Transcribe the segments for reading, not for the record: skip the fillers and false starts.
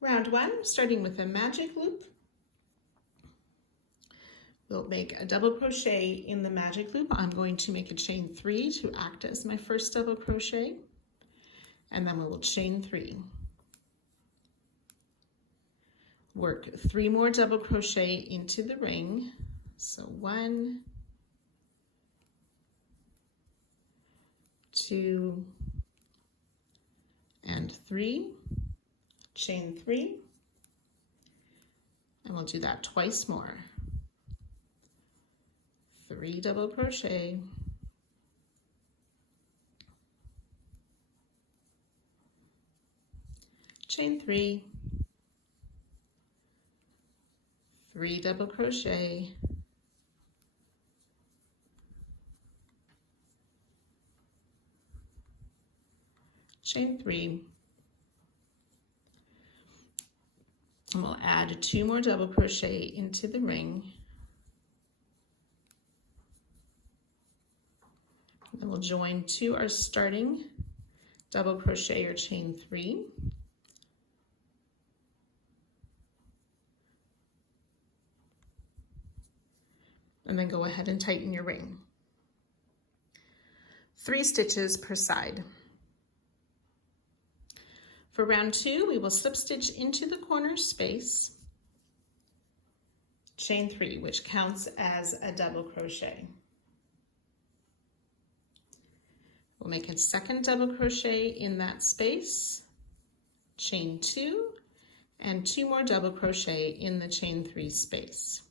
Round 1, starting with a magic loop. We'll make a double crochet in the magic loop. I'm going to make a chain 3 to act as my first double crochet, and then we will chain 3. Work 3 more double crochet into the ring. So 1, 2, and 3. Chain 3, and we'll do that twice more. 3 double crochet, chain 3, 3 double crochet, chain 3, and we'll add 2 more double crochet into the ring. Then we'll join to our starting double crochet or chain 3. And then go ahead and tighten your ring. 3 stitches per side. For round 2, we will slip stitch into the corner space, chain 3, which counts as a double crochet. We'll make a second double crochet in that space, chain 2, and 2 more double crochet in the chain 3 space.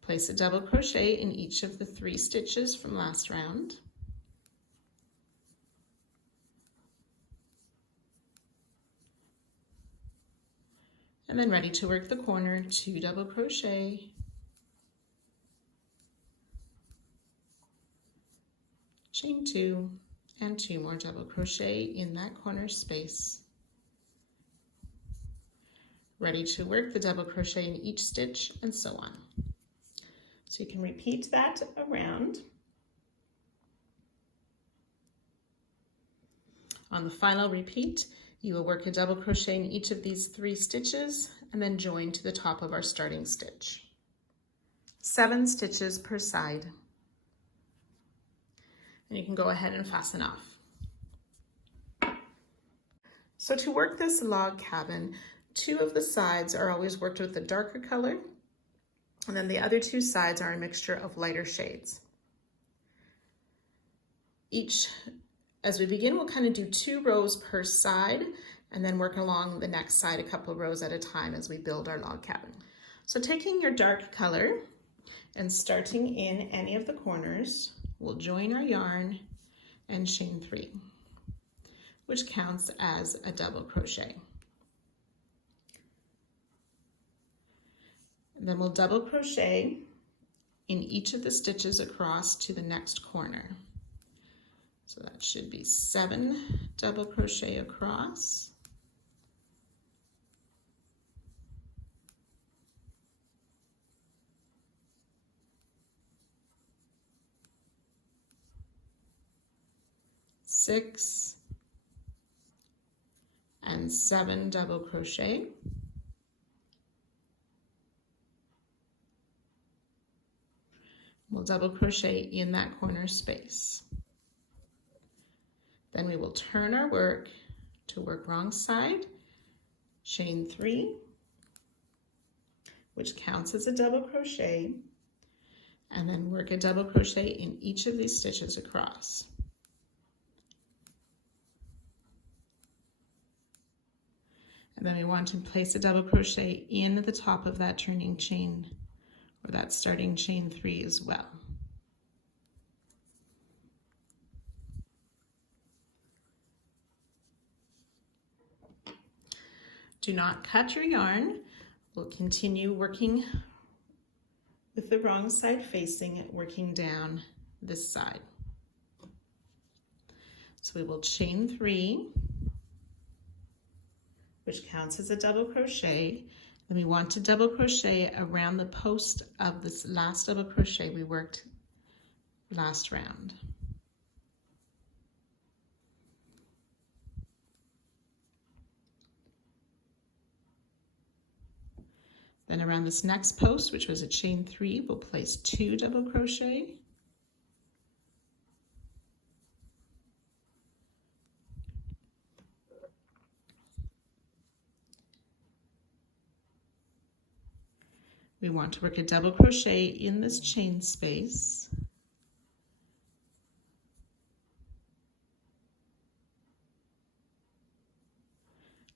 Place a double crochet in each of the 3 stitches from last round. And then ready to work the corner, 2 double crochet, chain 2, and 2 more double crochet in that corner space. Ready to work the double crochet in each stitch, and so on. So you can repeat that around. On the final repeat, you will work a double crochet in each of these 3 stitches and then join to the top of our starting stitch. 7 stitches per side. And you can go ahead and fasten off. So to work this log cabin, 2 of the sides are always worked with a darker color, and then the other 2 sides are a mixture of lighter shades. As we begin, we'll kind of do 2 rows per side and then work along the next side a couple of rows at a time as we build our log cabin. So taking your dark color and starting in any of the corners, we'll join our yarn and chain 3, which counts as a double crochet. And then we'll double crochet in each of the stitches across to the next corner. So that should be 7 double crochet across. Six and 7 double crochet. We'll double crochet in that corner space. Then we will turn our work to work wrong side, chain 3, which counts as a double crochet, and then work a double crochet in each of these stitches across. And then we want to place a double crochet in the top of that turning chain, or that starting chain 3 as well. Do not cut your yarn. We'll continue working with the wrong side facing, working down this side. So we will chain 3, which counts as a double crochet. Then we want to double crochet around the post of this last double crochet we worked last round. Then around this next post, which was a chain 3, we'll place 2 double crochet. We want to work a double crochet in this chain space.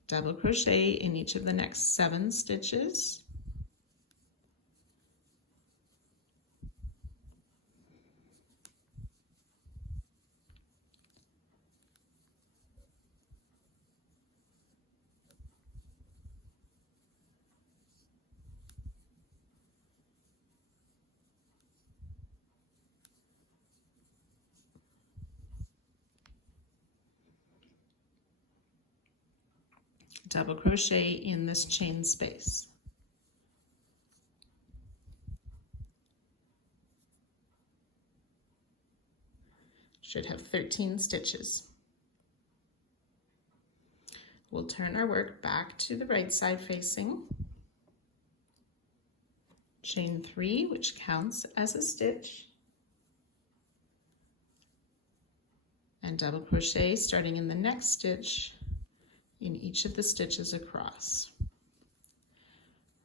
Double crochet in each of the next 7 stitches. Double crochet in this chain space. Should have 13 stitches. We'll turn our work back to the right side facing. Chain 3, which counts as a stitch. And double crochet starting in the next stitch in each of the stitches across.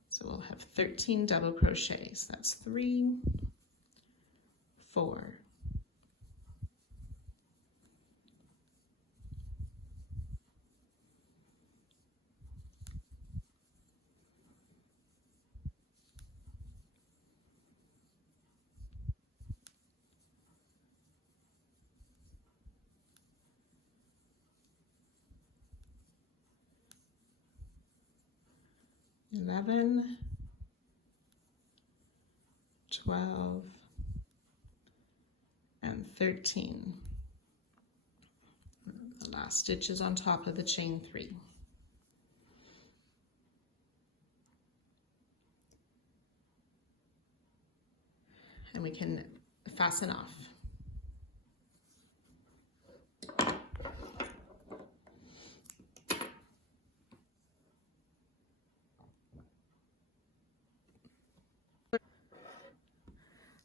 So we'll have 13 double crochets. That's 3, 4, 11, 12, and 13. The last stitch is on top of the chain 3. And we can fasten off.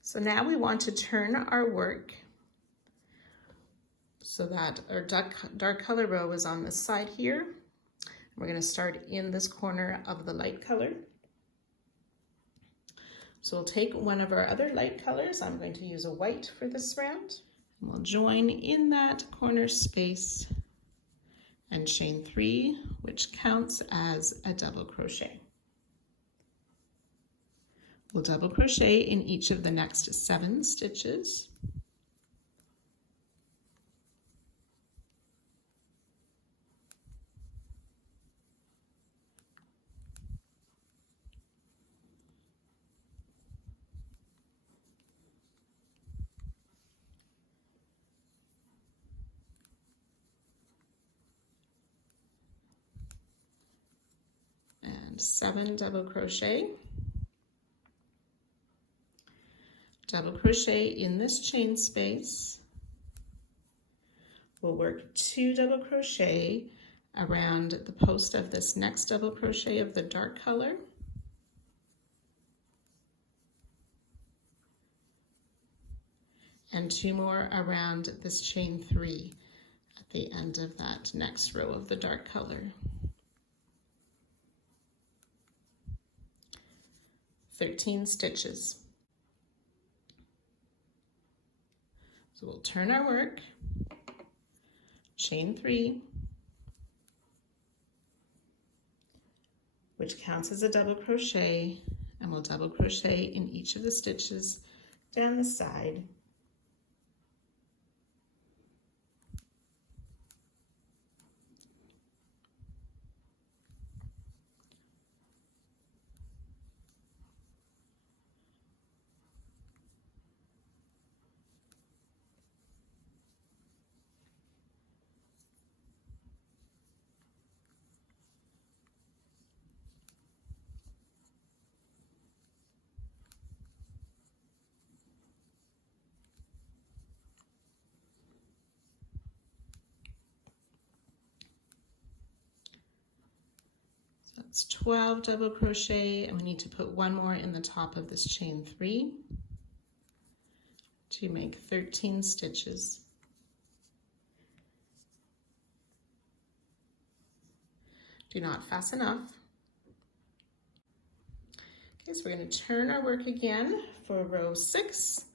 So now we want to turn our work so that our dark color row is on this side here. We're going to start in this corner of the light color. So we'll take one of our other light colors. I'm going to use a white for this round. And we'll join in that corner space and chain 3, which counts as a double crochet. We'll double crochet in each of the next 7 stitches. And 7 double crochet. Double crochet in this chain space. We'll work 2 double crochet around the post of this next double crochet of the dark color. And 2 more around this chain 3 at the end of that next row of the dark color. 13 stitches. So we'll turn our work, chain 3, which counts as a double crochet, and we'll double crochet in each of the stitches down the side. That's 12 double crochet, and we need to put one more in the top of this chain 3 to make 13 stitches. Do not fasten off. Okay, so we're going to turn our work again for row 6,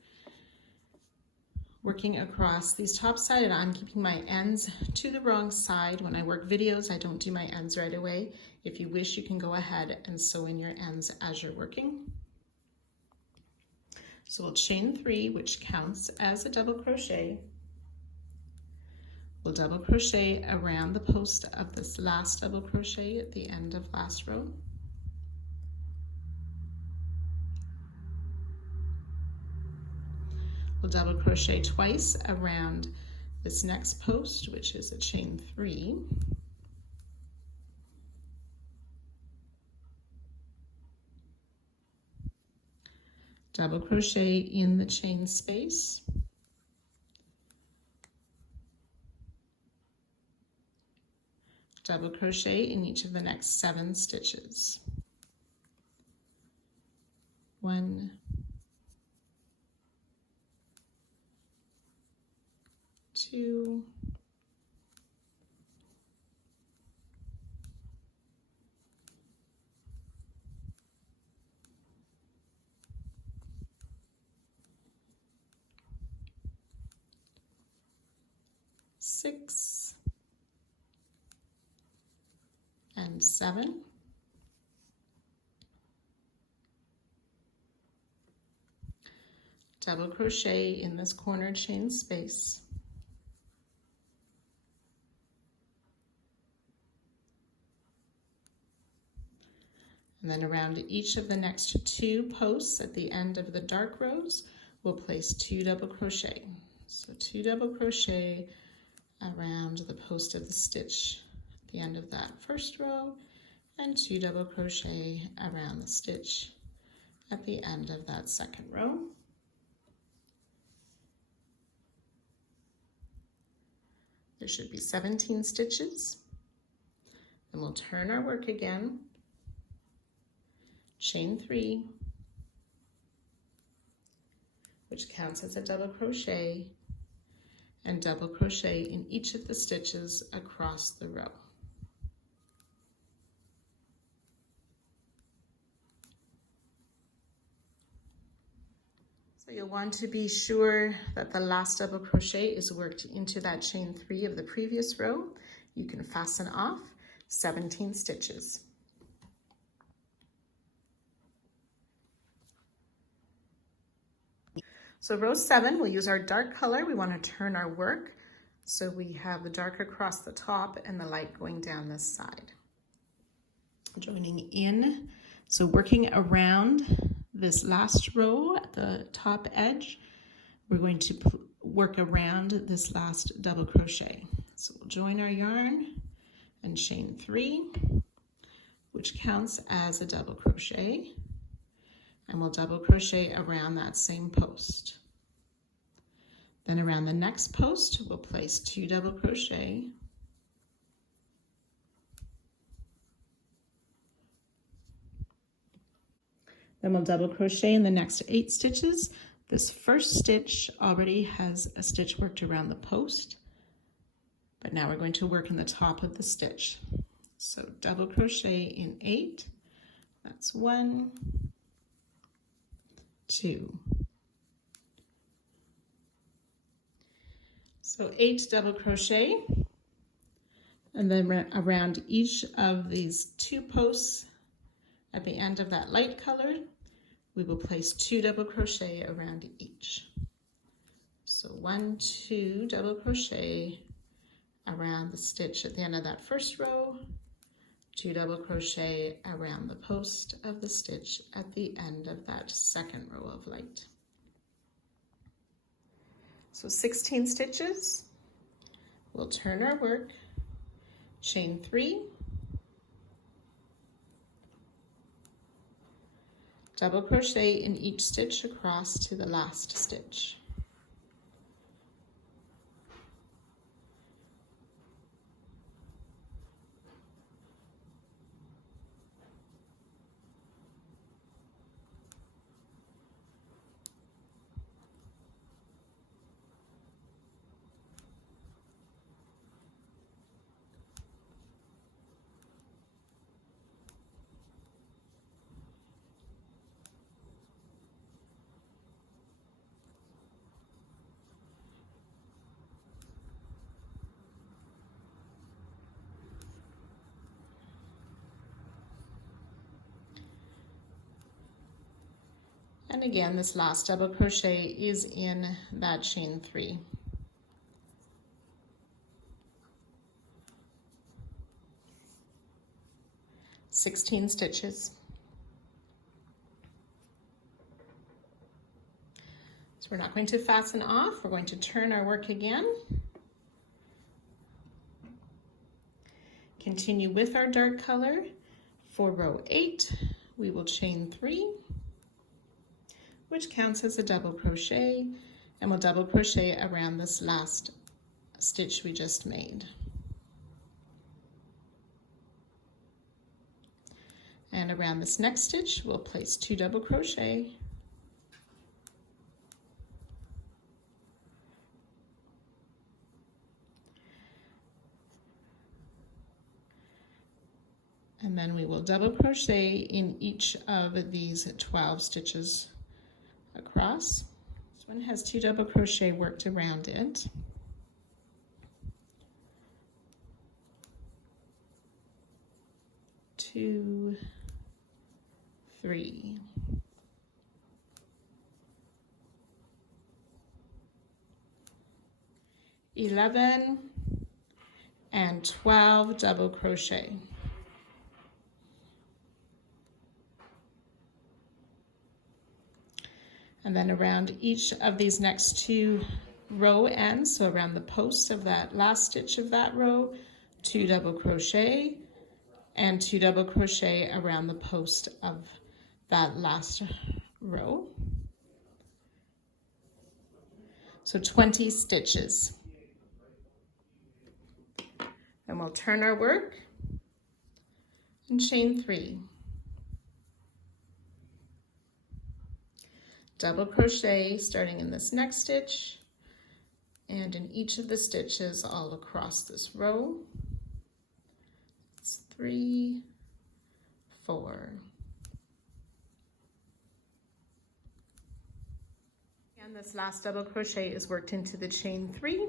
working across these top side, and I'm keeping my ends to the wrong side. When I work videos, I don't do my ends right away. If you wish, you can go ahead and sew in your ends as you're working. So we'll chain 3, which counts as a double crochet. We'll double crochet around the post of this last double crochet at the end of last row. We'll double crochet twice around this next post, which is a chain 3. Double crochet in the chain space. Double crochet in each of the next 7 stitches. 1, 2, 6, and 7. Double crochet in this corner chain space. And then around each of the next 2 posts at the end of the dark rows, we'll place 2 double crochet. So 2 double crochet around the post of the stitch at the end of that first row, and 2 double crochet around the stitch at the end of that second row. There should be 17 stitches. Then we'll turn our work again. Chain 3, which counts as a double crochet, and double crochet in each of the stitches across the row. So you'll want to be sure that the last double crochet is worked into that chain 3 of the previous row. You can fasten off 17 stitches. So row 7, we'll use our dark color. We want to turn our work so we have the dark across the top and the light going down this side. Joining in, so working around this last row at the top edge, we're going to work around this last double crochet. So we'll join our yarn and chain 3, which counts as a double crochet. And we'll double crochet around that same post. Then around the next post, we'll place 2 double crochet. Then we'll double crochet in the next 8 stitches. This first stitch already has a stitch worked around the post, but now we're going to work in the top of the stitch. So double crochet in 8, that's 1, 2. So 8 double crochet, and then around each of these 2 posts at the end of that light color, we will place 2 double crochet around each. So 1, 2 double crochet around the stitch at the end of that first row, 2 double crochet around the post of the stitch at the end of that second row of light. So 16 stitches. We'll turn our work, chain 3, double crochet in each stitch across to the last stitch. And again, this last double crochet is in that chain 3. (16 stitches). So we're not going to fasten off, we're going to turn our work again. Continue with our dark color. For row 8, we will chain 3, which counts as a double crochet, and we'll double crochet around this last stitch we just made. And around this next stitch, we'll place 2 double crochet. And then we will double crochet in each of these 12 stitches across. This one has 2 double crochet worked around it. Two, 3. (11) and 12 double crochet. And then around each of these next 2 row ends, so around the post of that last stitch of that row, 2 double crochet, and 2 double crochet around the post of that last row. So 20 stitches. Then we'll turn our work and chain 3. Double crochet starting in this next stitch and in each of the stitches all across this row. It's 3, 4. And this last double crochet is worked into the chain 3.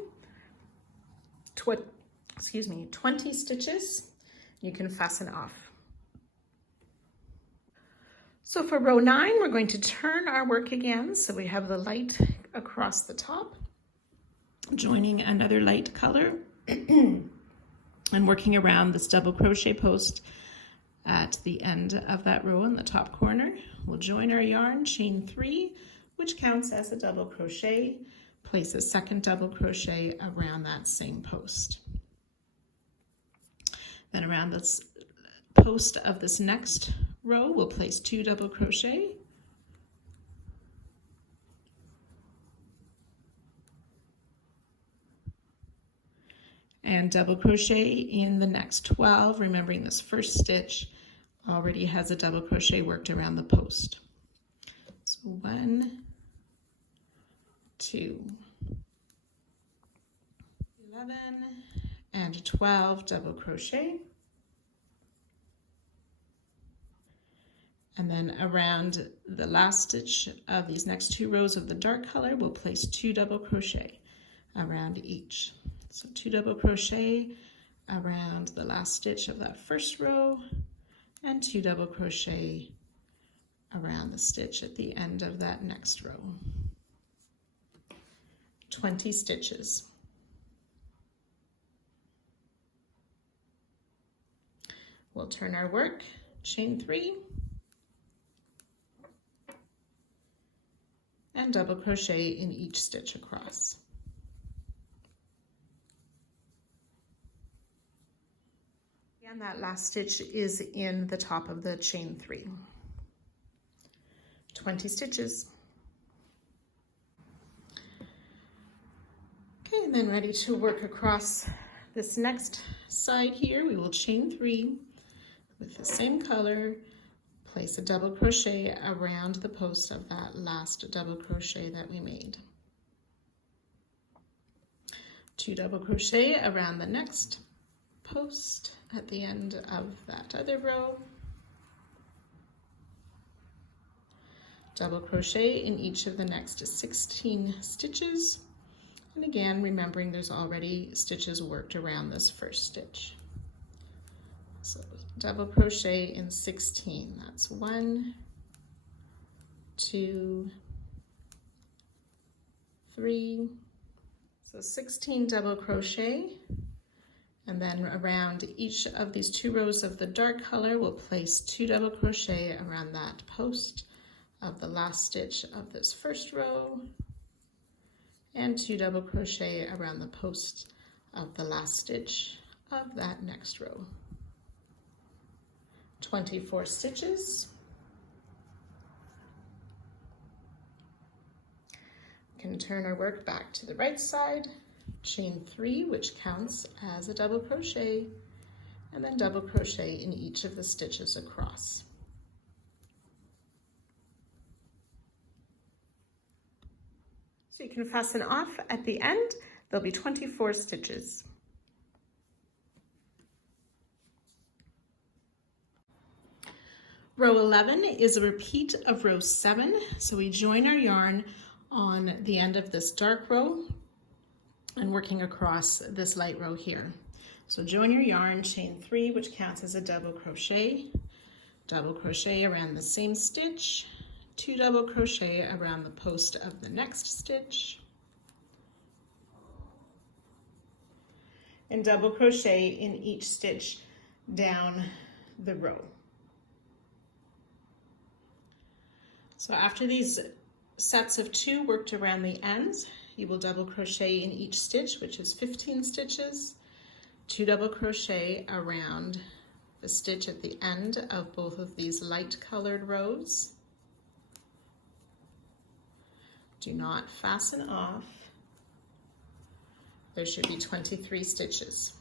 20 stitches. You can fasten off. So for row 9, we're going to turn our work again. So we have the light across the top, joining another light color and working around this double crochet post at the end of that row in the top corner. We'll join our yarn, chain 3, which counts as a double crochet, place a second double crochet around that same post. Then around this post of this next row, we'll place 2 double crochet, and double crochet in the next 12, remembering this first stitch already has a double crochet worked around the post. So 1, 2, 11, and 12 double crochet. And then around the last stitch of these next 2 rows of the dark color, we'll place 2 double crochet around each. So 2 double crochet around the last stitch of that first row, and 2 double crochet around the stitch at the end of that next row. 20 stitches. We'll turn our work, chain 3, and double crochet in each stitch across. And that last stitch is in the top of the chain 3. 20 stitches. Okay, and then ready to work across this next side here. We will chain 3 with the same color, place a double crochet around the post of that last double crochet that we made. 2 double crochet around the next post at the end of that other row. Double crochet in each of the next 16 stitches. And again, remembering there's already stitches worked around this first stitch. So double crochet in 16. That's 1, 2, 3, so 16 double crochet, and then around each of these 2 rows of the dark color, we'll place 2 double crochet around that post of the last stitch of this first row, and 2 double crochet around the post of the last stitch of that next row. 24 stitches. We can turn our work back to the right side, chain 3, which counts as a double crochet, and then double crochet in each of the stitches across. So you can fasten off at the end. There'll be 24 stitches. Row 11 is a repeat of row 7. So we join our yarn on the end of this dark row and working across this light row here. So join your yarn, chain 3, which counts as a double crochet around the same stitch, 2 double crochet around the post of the next stitch, and double crochet in each stitch down the row. So after these sets of 2 worked around the ends, you will double crochet in each stitch, which is 15 stitches, 2 double crochet around the stitch at the end of both of these light colored rows. Do not fasten off. There should be 23 stitches.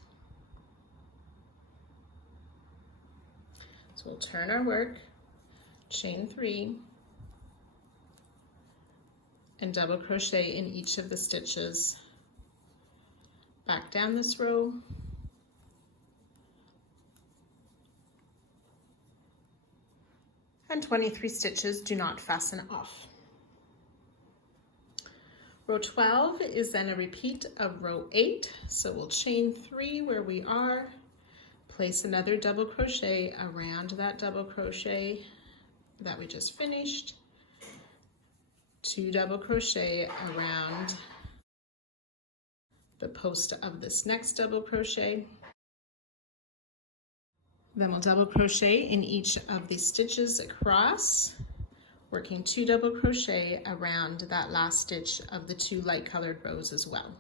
So we'll turn our work, chain 3, and double crochet in each of the stitches back down this row, and 23 stitches. Do not fasten off. Row 12 is then a repeat of row 8, so we'll chain 3 where we are, place another double crochet around that double crochet that we just finished, 2 double crochet around the post of this next double crochet. Then we'll double crochet in each of these stitches across, working 2 double crochet around that last stitch of the 2 light colored rows as well.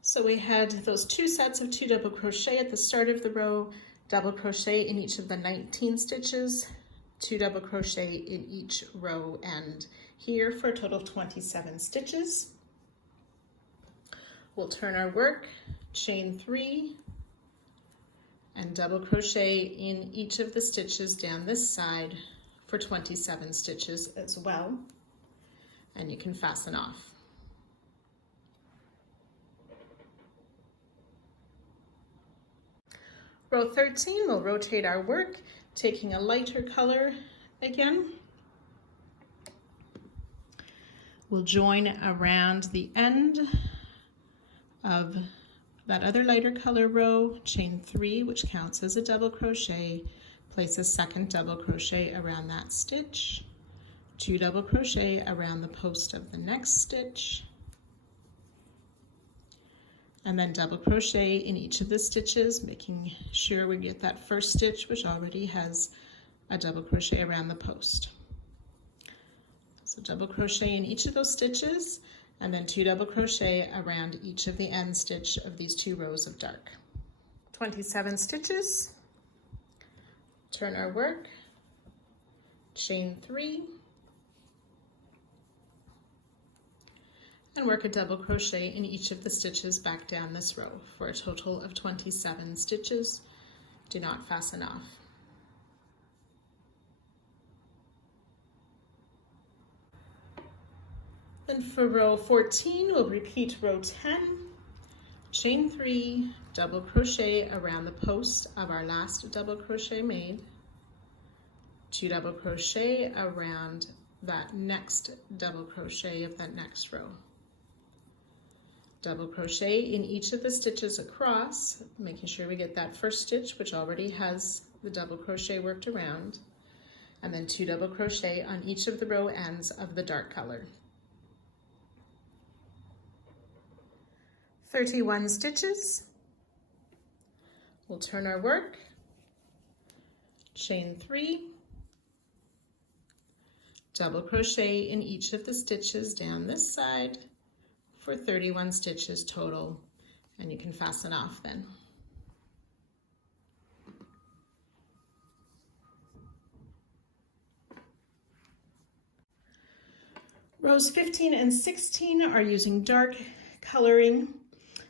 So we had those 2 sets of 2 double crochet at the start of the row, double crochet in each of the 19 stitches, 2 double crochet in each row end here for a total of 27 stitches. We'll turn our work, chain 3, and double crochet in each of the stitches down this side for 27 stitches as well, and you can fasten off. Row 13, we'll rotate our work, taking a lighter color again. We'll join around the end of that other lighter color row, chain 3, which counts as a double crochet, place a second double crochet around that stitch, 2 double crochet around the post of the next stitch, and then double crochet in each of the stitches, making sure we get that first stitch, which already has a double crochet around the post. So double crochet in each of those stitches, and then 2 double crochet around each of the end stitch of these 2 rows of dark. 27 stitches. Turn our work, chain 3, and work a double crochet in each of the stitches back down this row for a total of 27 stitches. Do not fasten off. Then for row 14, we'll repeat row 10, chain 3, double crochet around the post of our last double crochet made, 2 double crochet around that next double crochet of that next row, double crochet in each of the stitches across, making sure we get that first stitch, which already has the double crochet worked around, and then 2 double crochet on each of the row ends of the dark color. 31 stitches. We'll turn our work, chain 3, double crochet in each of the stitches down this side for 31 stitches total, and you can fasten off then. Rows 15 and 16 are using dark coloring,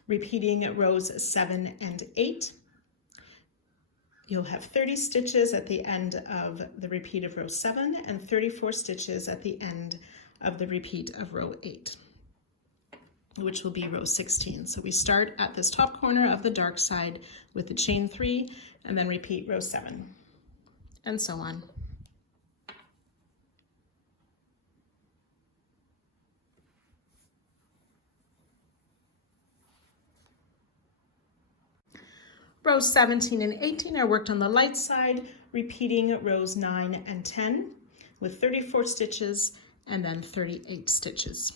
repeating rows 7 and 8. You'll have 30 stitches at the end of the repeat of row 7 and 34 stitches at the end of the repeat of row 8, which will be row 16. So we start at this top corner of the dark side with the chain 3 and then repeat row 7 and so on. Rows 17 and 18 are worked on the light side, repeating rows 9 and 10 with 34 stitches and then 38 stitches.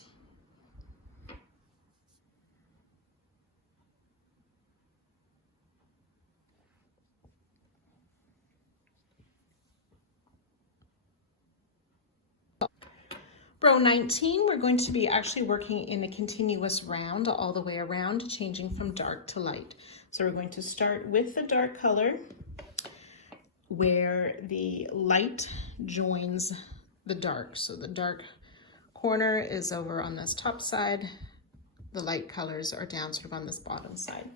Row 19, we're going to be actually working in a continuous round all the way around, changing from dark to light. So we're going to start with the dark color where the light joins the dark. So the dark corner is over on this top side. The light colors are down sort of on this bottom side.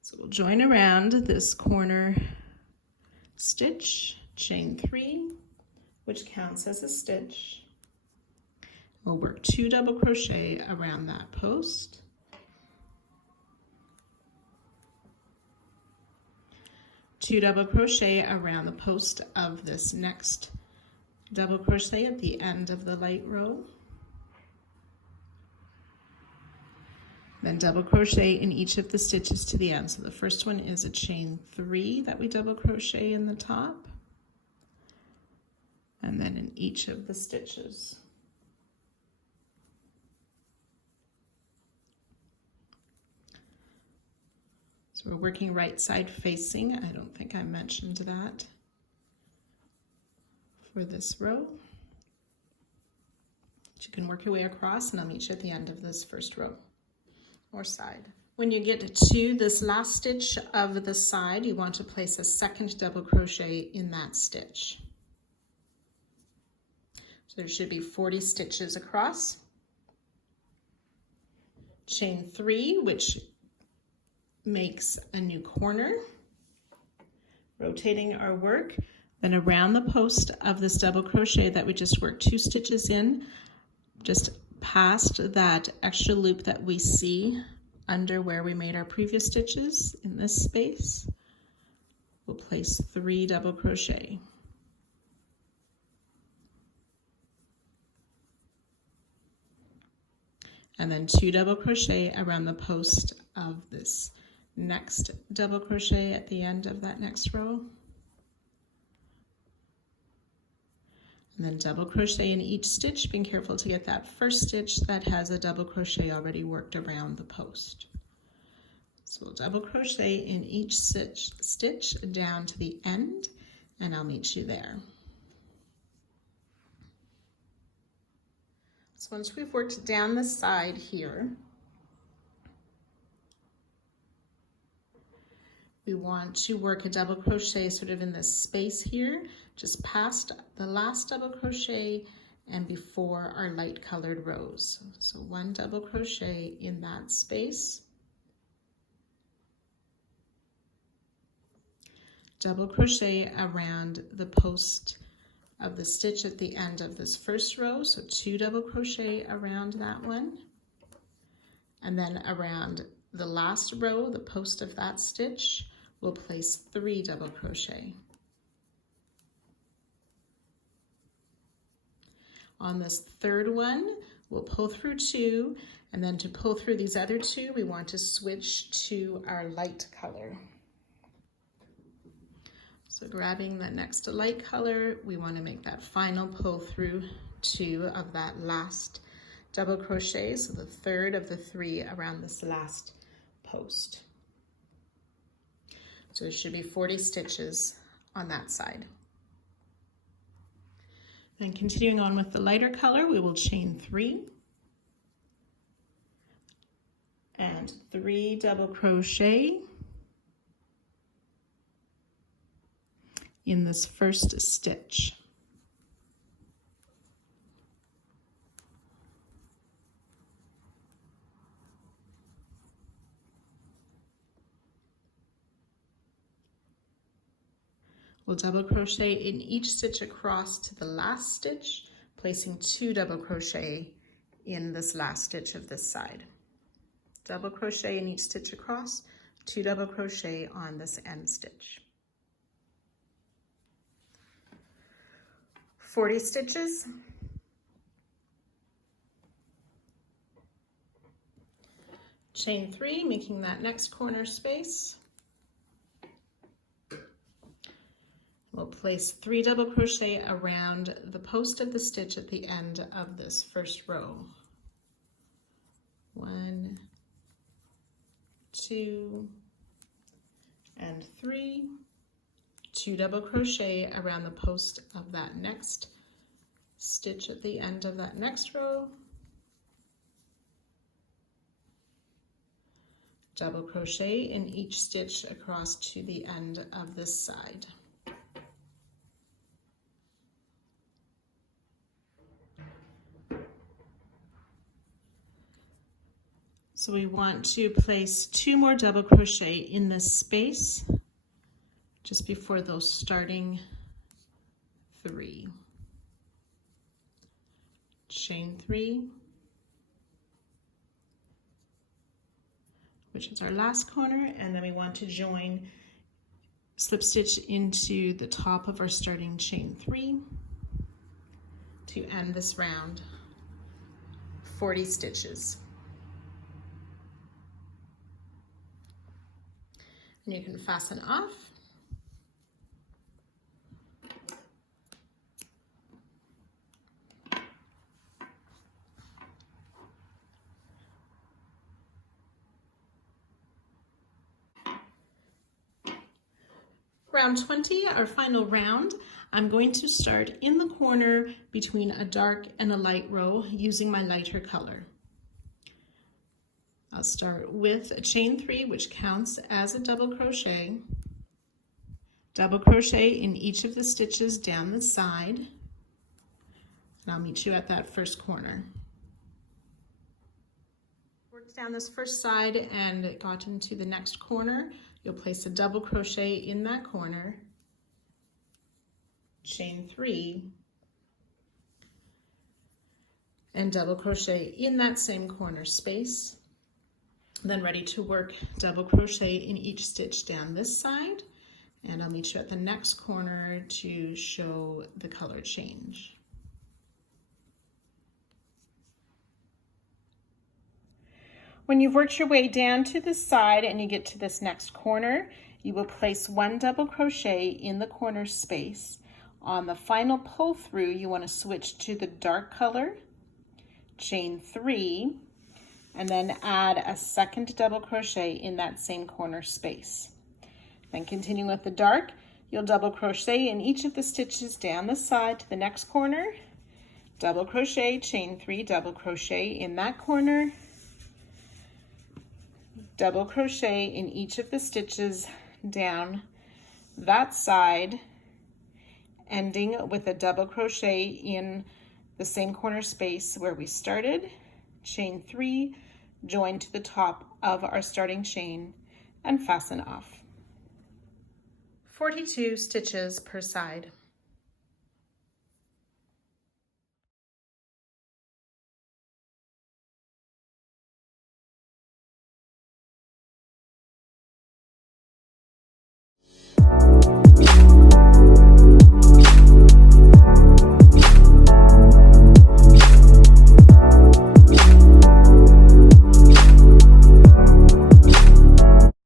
So we'll join around this corner stitch, chain 3, which counts as a stitch. We'll work 2 double crochet around that post. 2 double crochet around the post of this next double crochet at the end of the light row. Then double crochet in each of the stitches to the end. So the first one is a chain 3 that we double crochet in the top, and then in each of the stitches. So we're working right side facing. I don't think I mentioned that for this row. But you can work your way across and I'll meet you at the end of this first row or side. When you get to this last stitch of the side, you want to place a second double crochet in that stitch. So there should be 40 stitches across. Chain 3, which makes a new corner, rotating our work, then around the post of this double crochet that we just worked 2 stitches in, just past that extra loop that we see under where we made our previous stitches in this space, we'll place 3 double crochet. And then 2 double crochet around the post of this next double crochet at the end of that next row. And then double crochet in each stitch, being careful to get that first stitch that has a double crochet already worked around the post. So we'll double crochet in each stitch down to the end, and I'll meet you there. So once we've worked down the side here, we want to work a double crochet sort of in this space here, just past the last double crochet and before our light colored rows. So 1 double crochet in that space. Double crochet around the post of the stitch at the end of this first row. So 2 double crochet around that one. And then around the last row, the post of that stitch, we'll place 3 double crochet. On this third one, we'll pull through 2, and then to pull through these other 2, we want to switch to our light color. So grabbing that next light color, we want to make that final pull through 2 of that last double crochet, so the third of the 3 around this last post. So there should be 40 stitches on that side. Then continuing on with the lighter color, we will chain 3 and 3 double crochet in this first stitch. We'll double crochet in each stitch across to the last stitch, placing 2 double crochet in this last stitch of this side. Double crochet in each stitch across, 2 double crochet on this end stitch. 40 stitches. Chain 3, making that next corner space. We'll place 3 double crochet around the post of the stitch at the end of this first row. 1, 2, and 3. 2 double crochet around the post of that next stitch at the end of that next row. Double crochet in each stitch across to the end of this side. So we want to place 2 more double crochet in this space just before those starting 3. Chain 3, which is our last corner, and then we want to join, slip stitch into the top of our starting chain 3 to end this round. 40 stitches. And you can fasten off. Round 20, our final round, I'm going to start in the corner between a dark and a light row using my lighter color. I'll start with a chain 3, which counts as a double crochet in each of the stitches down the side, and I'll meet you at that first corner. Worked down this first side and got into the next corner. You'll place a double crochet in that corner, chain 3, and double crochet in that same corner space. Then ready to work double crochet in each stitch down this side, and I'll meet you at the next corner to show the color change. When you've worked your way down to the side and you get to this next corner, you will place 1 double crochet in the corner space. On the final pull through, you want to switch to the dark color, chain 3, and then add a second double crochet in that same corner space. Then continuing with the dark, you'll double crochet in each of the stitches down the side to the next corner, double crochet, chain 3, double crochet in that corner, double crochet in each of the stitches down that side, ending with a double crochet in the same corner space where we started, chain 3, join to the top of our starting chain, and fasten off. 42 stitches per side.